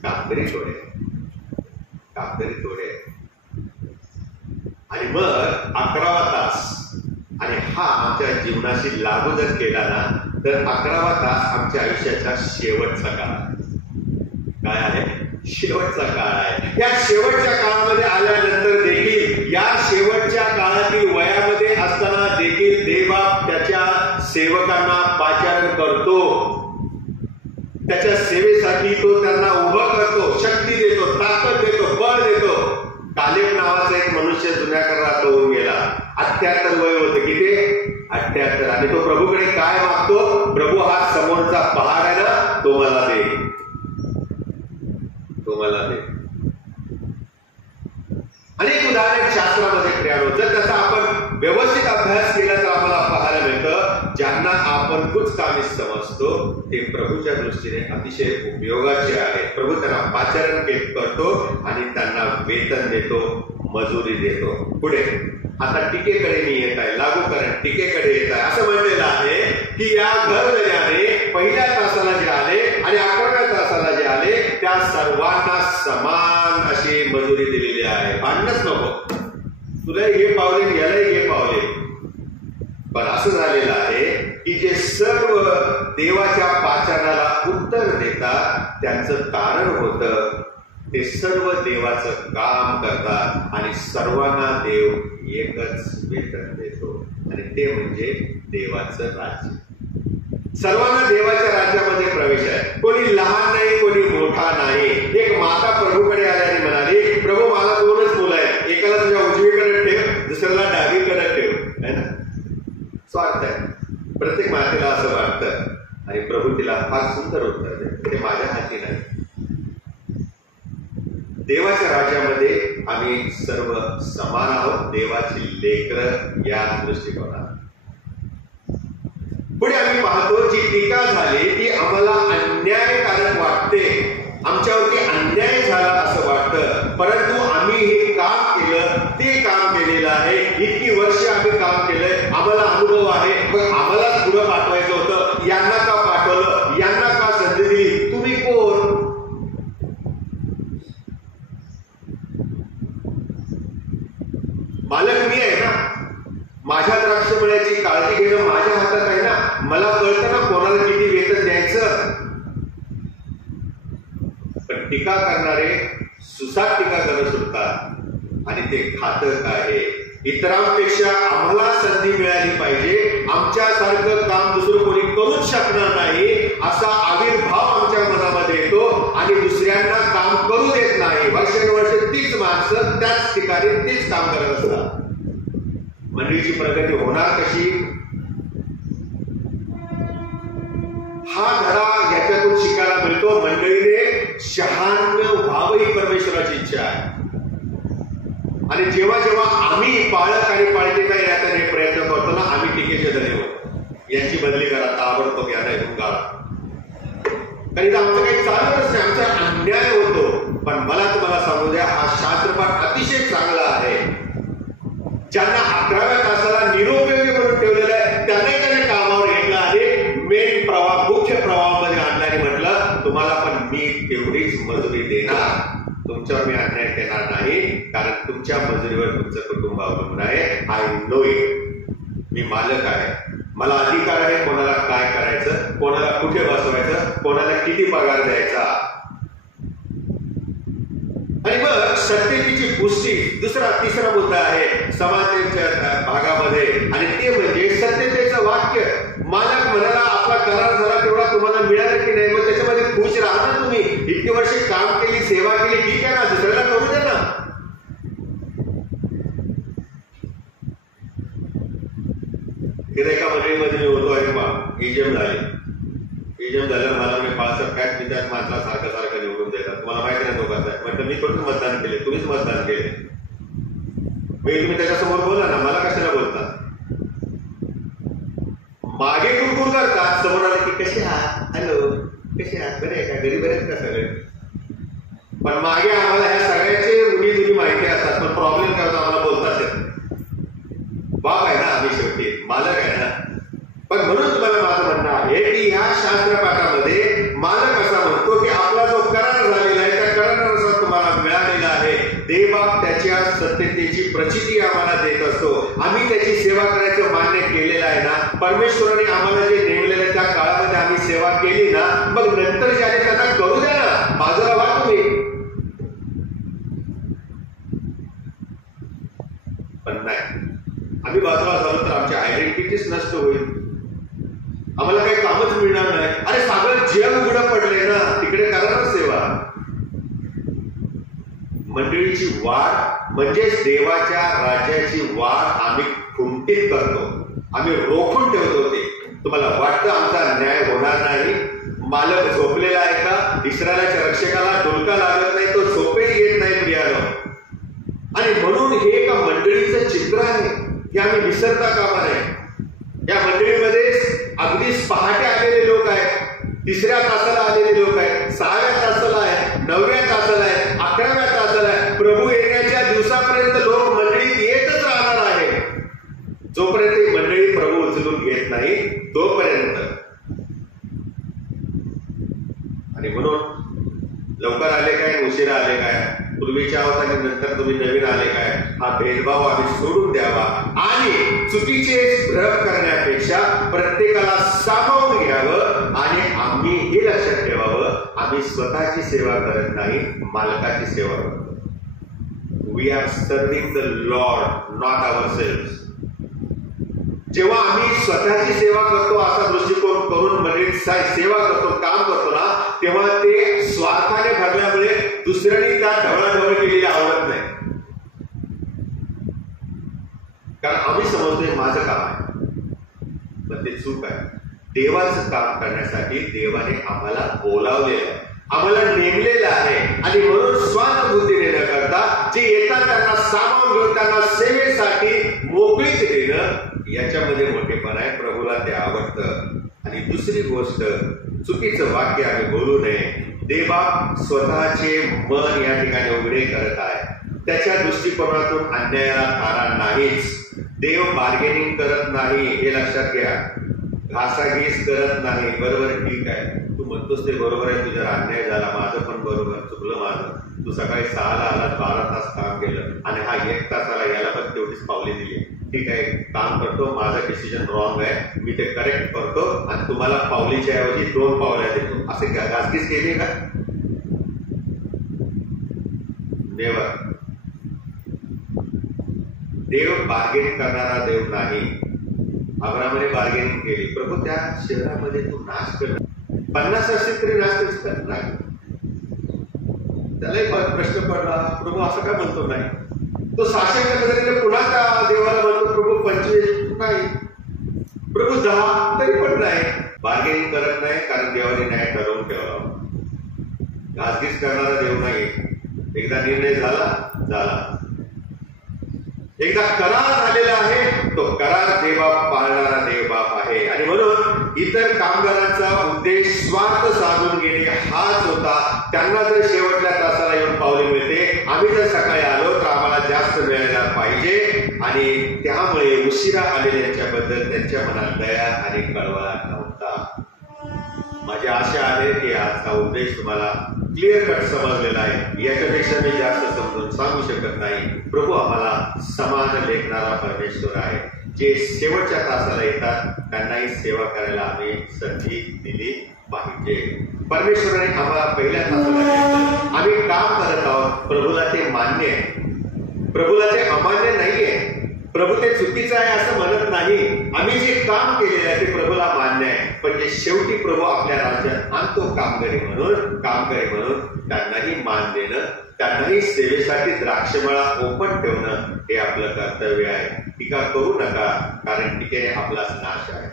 कामगिरी थोडे, कामगिरी थोडे. आणि मग 11वा तास, आणि हा आमच्या जीवनाशी लागू जर केला ना तर 11वा तास आमच्या आयुष्याचा शेवटचा काळ काय आहे, शेवटचा काळ आहे. या शेवटच्या काळामध्ये आल्यानंतर देखील, या शेवटच्या काळातील वयामध्ये असताना देखील देवा त्याच्या सेवकांना पाचारण करतो, त्याच्या सेवेसाठी तो त्यांना उभं करतो, शक्ती देतो, ताकद देतो, बळ देतो. कालेब नावाचा एक मनुष्य जुन्या करारात होऊन गेला, 78 वय होतं, किती 78. आणि तो प्रभूकडे काय मागतो, प्रभू हा समोरचा पहाड आहे ना तो मला दे, तो मला दे. अनेक उदाहरण शास्त्रामध्ये प्रियानो, जर त्याचा आपण व्यवस्थित अभ्यास केला तर आम्हाला पाहायला मिळतं, ज्यांना आपण कुचकामी समजतो ते प्रभूच्या दृष्टीने अतिशय उपयोगाचे आहे. प्रभू त्यांना पाचारण करतो आणि त्यांना वेतन देतो, मजुरी देतो. पुढे आता टीकेकडे मी येत आहे, लागूकरण टीकेकडे येत आहे. असं म्हणलेलं आहे की या घरधर्याने 1ल्या तासाला जे आले आणि 11व्या तासाला जे आले त्या सर्वांना समान अशी मजुरी दिलेली आहे. भांडणच नको, तुला हे पावले यालाही हे पावले. पण असं झालेलं आहे की जे सर्व देवाच्या पाचारणाला उत्तर देतात, त्यांचं तारण होतं, ते सर्व देवाचं काम करतात आणि सर्वांना देव एकच वेतन देतो आणि ते म्हणजे देवाचं राज्य. सर्वांना देवाच्या राज्यामध्ये प्रवेश आहे. कोणी लहान नाही, कोणी मोठा नाही. एक माता प्रभूकडे आल्याने म्हणाली, प्रभू मला 2च मुलं आहेत, एकाला तुझ्या उजवीकडे ठेव, दुसऱ्याला डावीकडे ठेव. है ना, स्वार्थ आहे. प्रत्येक मातेला असं वाटतं आणि प्रभू तिला फार सुंदर उत्तर देते, ते माझ्या हाती नाही. देवाच्या राज्यामध्ये आम्ही सर्व समान आहोत, देवाची लेकरं या दृष्टिकोनात. पुढे आम्ही पाहतो जी टीका झाली ती आम्हाला अन्यायकारक वाटते, आमच्यावरती अन्याय झाला असं वाटतं, परंतु आम्ही हे काम केलं, ते काम केलेलं आहे, इतकी वर्ष आम्ही काम केलंय, आम्हाला अनुभव आहे, पण आम्हालाच पुढं पाठवायचं होतं. यांना का पाठवलं, यांना का संधी दिली, तुम्ही कोण? मालक मी आहे ना, माझ्या द्राक्षमळ्याची काळजी घेणं माझ्या हातात आहे ना, मला कळतं ना कोणाला किती वेतन द्यायचं. पण टीका करणारे सुसाट टीका करत सुटतात आणि ते घातक आहे. इतरांपेक्षा आम्हाला संधी मिळाली पाहिजे, आमच्यासारखं काम दुसरं कोणी करूच शकणार नाही असा आविर्भाव आमच्या मनामध्ये येतो आणि दुसऱ्यांना काम करू देत नाही. वर्षानुवर्ष तीच माणसं त्याच ठिकाणी तीच काम करत असतात. मंडळीची प्रगती होणार कशी? हा धडा याच्यातून शिकायला मिळतो. मंडळीने शहाण व्हावं ही परमेश्वराची इच्छा आहे. आणि जेव्हा जेव्हा आम्ही पालक आणि पालकिका याकडे प्रयत्न करतो ना, आम्ही टीकेचे धनी होतो. यांची बदली करा, ताबडतोब यांना इथून काढा. कारण आमचं काही चालतच नाही, आमचा अन्याय होतो. पण मला तुम्हाला सांगू द्या, हा शास्त्रपाठ अतिशय चांगला आहे. ज्यांना 11व्या तासाला निरुपयोगी म्हणून ठेवलेलं आहे त्यांनाही त्याने कामावर घेतलं आहे. मेन प्रवाह, मुख्य प्रवाहामध्ये आणल्याने म्हटलं तुम्हाला पण मी तेवढीच मजुरी देणार, तुमच्यावर मी अन्याय देणार नाही. कारण तुमच्या मजुरीवर तुमचं कुटुंब अवलंबून आहे. I know it. मी मालक आहे, मला अधिकार आहे कोणाला काय करायचं, कोणाला कुठे बसवायचं, कोणाला किती पगार द्यायचा. आणि मग सत्यतेची पुष्टी तिसरा मुद्दा आहे समाजाच्या भागामध्ये, आणि ते म्हणजे सत्यतेचं वाक्य. मालक म्हणाला आपला करार झाला तेवढा तुम्हाला मिळाला की नाही, मग त्याच्यामध्ये खुश राहा ना. तुम्ही इतकी वर्षे काम केली, सेवा केली, ठीक आहे ना, दुसऱ्याला करू दे ना. एका मंडळीमध्ये मी होतो आणि एजीएम झालं. मला म्हणजे 5 मी त्याच माणसाला सारखं निवडून देतात. तुम्हाला माहिती नाही तो कसा आहे. म्हटलं मी थोडंच मतदान केले, तुम्हीच मतदान केले. मी तुम्ही त्याच्यासमोर बोला ना, मला कशाला बोलता? मागे कुरकुर करतात, समोर आले की कसे आहात, हॅलो कसे आहात, बरे आहे का, घरी बरे आहेत का सगळे. पण मागे आम्हाला ह्या सगळ्याचे मुली माहिती असतात. पण प्रॉब्लेम काय होता, आम्हाला बोलताच येत. बाप आहे ना आम्ही, शेवटी मालक आहे ना. पण म्हणून तुम्हाला माझं म्हणणं आहे की ह्या शास्त्रपाठामध्ये मालक असा म्हणतो की आपला जो करार झालेला आहे त्या करारानुसार तुम्हाला मिळालेला आहे. देवबाप त्याच्या सत्यतेची प्रचिती आम्हाला देत असतो. आम्ही त्याची सेवा करायचं मान्य केलेलं आहे ना. परमेश्वराने आम्हाला जे नेमलेलं आहे त्या काळामध्ये आम्ही सेवा केली ना, मग नंतर ज्याने त्यांना करू द्या ना, बाजूला व्हा तुम्ही. पण नाही, आम्ही बाजूला झालो तर आमची आयडेंटिटीच नष्ट होईल. आम्हाला काही कामच मिळणार नाही. अरे सगळं जग उघडं पडले ना, तिकडे करा ना सेवा. मंडळीची वाढ म्हणजेच देवाच्या राज्याची वाढ आम्ही खुंटीत करतो, आम्ही रोखून ठेवतो. ते तुम्हाला वाटतं आमचा न्याय होणार नाही? मालक झोपलेला आहे का? इस्रायलाच्या रक्षकाला डोलका लागत नाही, तो झोपेही येत नाही प्रियानं. आणि म्हणून हे एका मंडळीचं चित्र आहे की आम्ही विसरता कामा नये. या मंडळीमध्ये अगदीच पहाटे आलेले लोक आहेत, 3ऱ्या तासाला आलेले लोक आहेत, 6व्या तासाला आहे, 9व्या तासाला आहे, 11व्या तासाला आहे. प्रभू येण्याच्या दिवसापर्यंत लोक मंडळीत येतच राहणार आहे. जोपर्यंत ही मंडळी प्रभू उचलून घेत नाही तोपर्यंत. आणि म्हणून लवकर आले काय, उशिरा आले काय, पूर्वीच्या आहोत आणि नंतर तुम्ही नवीन आले काय, हा भेदभाव आम्ही सोडून द्यावा. आणि चुकीचे भ्रम करण्यापेक्षा प्रत्येकाला सामावून घ्यावं. आणि आम्ही हे लक्षात ठेवावं, आम्ही स्वतःची सेवा करत नाही, मालकाची सेवा करतो. We are serving the lord, not ourselves. जेव्हा आम्ही स्वतःची सेवा करतो असा दृष्टिकोन करून मंडळीत सेवा करतो, काम करतो ना, तेव्हा ते स्वार्थाने भरल्यामुळे दुसऱ्यांनी त्या ढवळाढवळ केलेली आवडत नाही. कारण आम्ही समजतोय माझं काम आहे, पण ते चूक आहे. देवाचं काम करण्यासाठी देवाने आम्हाला बोलावलेलं आहे, आम्हाला नेमलेलं आहे. आणि म्हणून स्वानुभूतीने न करता जे येतात त्यांना सामावून घेऊन त्यांना सेवेसाठी मोकळीक देणं, याच्यामध्ये मोठेपण आहे. प्रभूला ते आवडतं. आणि दुसरी गोष्ट, चुकीचं वाक्य आम्ही बोलू नये. देवा स्वतःचे मन या ठिकाणी उघडे करत आहे. त्याच्या दृष्टिकोनातून अन्यायाला थारा नाहीच. देव बार्गेनिंग करत नाही, हे लक्षात घ्या. घासाघीस करत नाही. बरोबर, ठीक आहे, तू म्हणतोस ते बरोबर आहे, तुझ्या अन्याय झाला, माझं पण बरोबर, चुकलं माझं. तू सकाळी 6ला आला, 12 तास काम केलं आणि हा 1 तासाला याला पण तेवढीच पावले दिली. ठीक आहे, काम करतो, माझं डिसिजन रॉंग आहे, मी ते करेक्ट करतो आणि तुम्हाला पावलीच्या ऐवजी 2 पावल्या देतो. असे घासघीस केली का? नेवर. देव बार्गेनिंग करणारा देव नाही. अब्राहमाने बार्गेनिंग केली, प्रभू त्या शहरामध्ये तू नाश कर, 50 असेल तरी नाश करत नाही. त्यालाही प्रश्न पडला, प्रभू असं काय म्हणतो नाही. तो 600 पुन्हा त्या देवाला म्हणतो, प्रभू 25 नाही, प्रभू 10 तरी पण नाही. बार्गेनिंग करत नाही, कारण देवाने न्याय ठरवून ठेवला. घासघीस करणारा देव नाही. एकदा निर्णय झाला. एकदा करार झालेला आहे, तो करार देवबाप पाळणारा देवबाप आहे. आणि म्हणून इतर कामगारांचा उद्देश स्वार्थ साधून घेणे हाच होता. त्यांना जर शेवटच्या तासाला येऊन पावले मिळते, आम्ही जर सकाळी आलो तर आम्हाला जास्त मिळायला पाहिजे, आणि त्यामुळे उशिरा आलेल्यांच्याबद्दल त्यांच्या मनात दया आणि कळवळा नव्हता. माझी आशा आहे की आजचा उद्देश तुम्हाला क्लिअर कट समजलेला आहे. याच्यापेक्षा मी जास्त समजून सांगू शकत नाही. प्रभू आम्हाला समान लेखणारा परमेश्वर आहे. जे शेवटच्या तासाला येतात त्यांनाही सेवा करायला आम्ही संधी दिली पाहिजे. परमेश्वराने आम्हाला पहिल्या तासाला घेतलं, आम्ही काम करत आहोत. प्रभूला ते मान्य आहे, प्रभूला ते अमान्य नाहीये. प्रभू ते चुकीचं आहे असं म्हणत नाही. आम्ही जे काम केलेलं आहे ते प्रभूला मान्य आहे. पण जे शेवटी प्रभू आपल्या राज्यात आणतो कामगारी म्हणून त्यांनाही मान देणं, त्यांनाही सेवेसाठी द्राक्षमळा ओपन ठेवणं हे आपलं कर्तव्य आहे. टीका करू नका, कारण टीकेने आपलाच नाश आहे.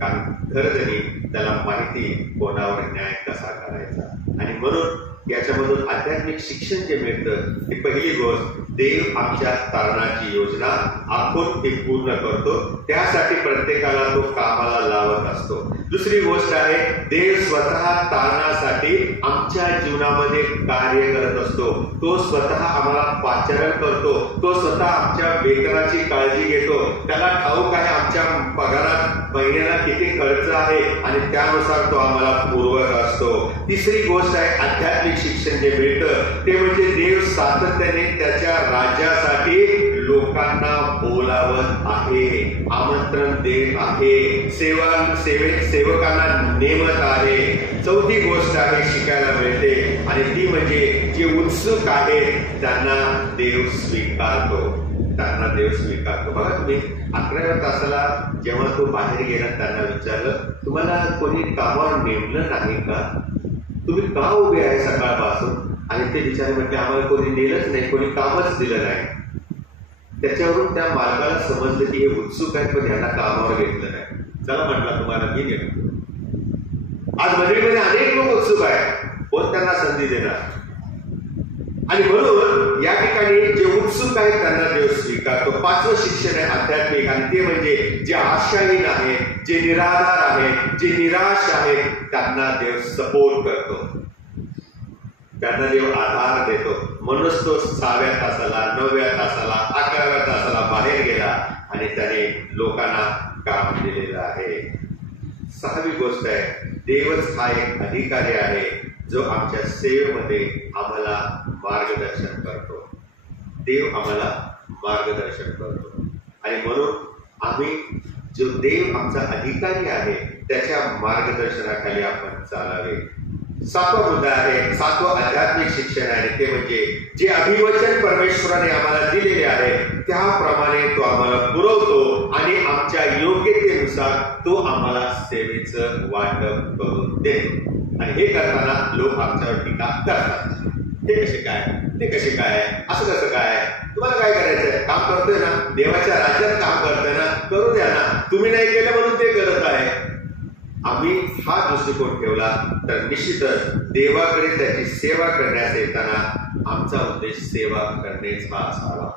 कारण खरंतरी त्याला माहिती कोणावर न्याय कसा करायचा. आणि म्हणून याच्यामधून आध्यात्मिक शिक्षण जे मिळतं ती पहिली गोष्ट, देव आमच्या तारणाची योजना आखून ती पूर्ण करतो. त्यासाठी प्रत्येकाला तो कामाला लावत असतो. दुसरी गोष्ट आहे, देव स्वतः तारणासाठी आमच्या जीवनामध्ये कार्य करत असतो. तो स्वतः आम्हाला पाचारण करतो. तो स्वतः आमच्या वेतनाची काळजी घेतो. त्याला ठाऊक आहे आमच्या पगारात महिन्याला किती खर्च आहे, आणि त्यानुसार तो आम्हाला पुरवत असतो. तिसरी गोष्ट आहे, आध्यात्मिक शिक्षण जे मिळतं ते म्हणजे देव सातत्याने त्याच्या राज्यासाठी लोकांना बोलावत आहे, आमंत्रण देत आहे, सेवकांना नेमत आहे. चौथी गोष्ट आहे शिकायला मिळते, आणि ती म्हणजे जे उत्सुक आहेत त्यांना देव स्वीकारतो. बघा, तुम्ही 11व्या तासाला जेव्हा तो बाहेर गेला त्यांना विचारलं, तुम्हाला कोणी कामावर नेमलं नाही का? तुम्ही का उभे आहे सकाळपासून? आणि ते बिचारे म्हटले, आम्हाला कोणी नेलंच नाही, कोणी कामच दिलं नाही. त्याच्यावरून त्या मालकाला समजलं की हे उत्सुक आहेत, पण ह्यांना कामावर घेतलं नाही. चला म्हटलं, तुम्हाला मी नेतो. आज मंडळीमध्ये अनेक लोक उत्सुक आहेत, कोण त्यांना संधी देणार? आणि म्हणून या ठिकाणी जे उत्सुक आहेत त्यांना देव स्वीकारतो. पाचवं शिक्षण आहे आध्यात्मिक, आणि ते म्हणजे जे आशाहीन आहे, जे निराधार आहे, जे निराश आहे, त्यांना देव सपोर्ट करतो, त्यांना देव आधार देतो. म्हणूनच तो 6व्या तासाला, 9व्या तासाला, 11व्या तासाला बाहेर गेला आणि त्याने लोकांना काम दिलेलं आहे. 6वी गोष्ट आहे, देवच हा एक अधिकारी आहे जो आमच्या सेवेमध्ये आम्हाला मार्गदर्शन करतो. देव आम्हाला मार्गदर्शन करतो, आणि म्हणून आम्ही जो देव आमचा अधिकारी आहे त्याच्या मार्गदर्शनाखाली आपण चालावे. 7वा मुद्दा आहे, 7वं आध्यात्मिक शिक्षण आहे, ते म्हणजे जे अभिवचन परमेश्वराने आम्हाला दिलेले आहे त्याप्रमाणे तो आम्हाला पुरवतो, आणि आमच्या योग्यतेनुसार तो आम्हाला सेवेचं वाटप करून देतो. आणि हे करताना लोक आमच्यावर टीका करतात, हे कसे काय, ते कसे काय, असं कसं काय, तुम्हाला काय करायचंय? काम करतोय ना, देवाच्या राज्यात काम करतोय ना, करू द्या ना. तुम्ही नाही केलं म्हणून ते करत आहे. आम्ही हा दृष्टिकोन ठेवला तर निश्चितच देवाकडे त्याची सेवा करण्यास येताना आमचा उद्देश सेवा करण्याच हा असावा,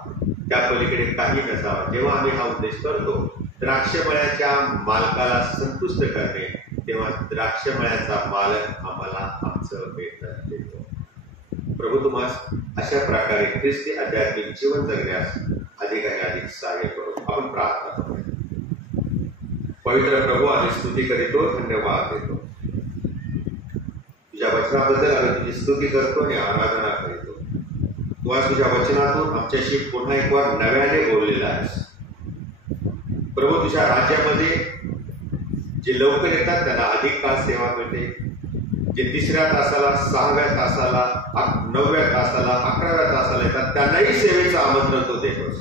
त्या पलीकडे काही नसावा. जेव्हा आम्ही हा उद्देश करतो द्राक्षमळ्याच्या मालकाला संतुष्ट करणे, तेव्हा द्राक्षमळ्याचा मालक आम्हाला आमचं वेतन देतो. प्रभू तुम्हाला अशा प्रकारे ख्रिस्ती आध्यात्मिक जीवन जगण्यास अधिक सहाय्य करू. आपण प्रार्थना करू. पवित्र प्रभू, आम्ही स्तुती करीतो, धन्यवाद देतो. तुझ्या वचनाबद्दल आम्ही तुझी स्तुती करतो आणि आराधना करीतो. तू आज तुझ्या वचनातून आमच्याशी पुन्हा एक बार नव्याने बोललेला आहेस. प्रभू, तुझ्या राज्यामध्ये जे लवकर येतात त्यांना अधिक काळ सेवा मिळते. जे 3ऱ्या तासाला, 6व्या तासाला, 9व्या तासाला, 11व्या तासाला येतात त्यांनाही सेवेचं आमंत्रण तो देतोस.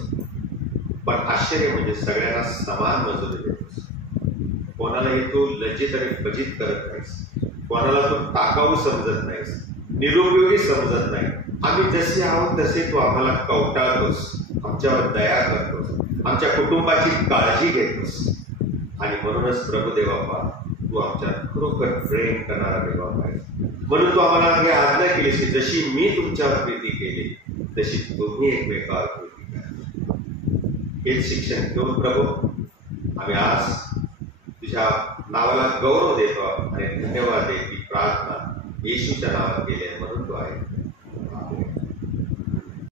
पण आश्चर्य म्हणजे सगळ्यांना समान मजुरी देतोस. कोणालाही तू लज्जित आणि फजित करत नाहीस. कोणाला तू टाकाऊ समजत नाहीस, निरुपयोगी समजत नाही. आम्ही जसे आहोत तसे तू आम्हाला कवटाळतोस, आमच्यावर दया करतोस. आमच्या कुटुंबाची काळजी घेतोस आणि म्हणूनच प्रभुदेव बाप्पा तू आमच्या खरोखर प्रेम करणारा देव बाप्पा आहेस. म्हणून तू आम्हाला हे आज्ञा केलीस की जशी मी तुमच्यावर प्रीती केली तशी तुम्ही एकमेकावर प्रीती करा. हेच शिक्षण घेऊन प्रभू आम्ही आज तुझ्या नावाला गौरव देतो आणि धन्यवाद देतो. प्रार्थना येशूच्या नावात केली आहे म्हणून तो आहे.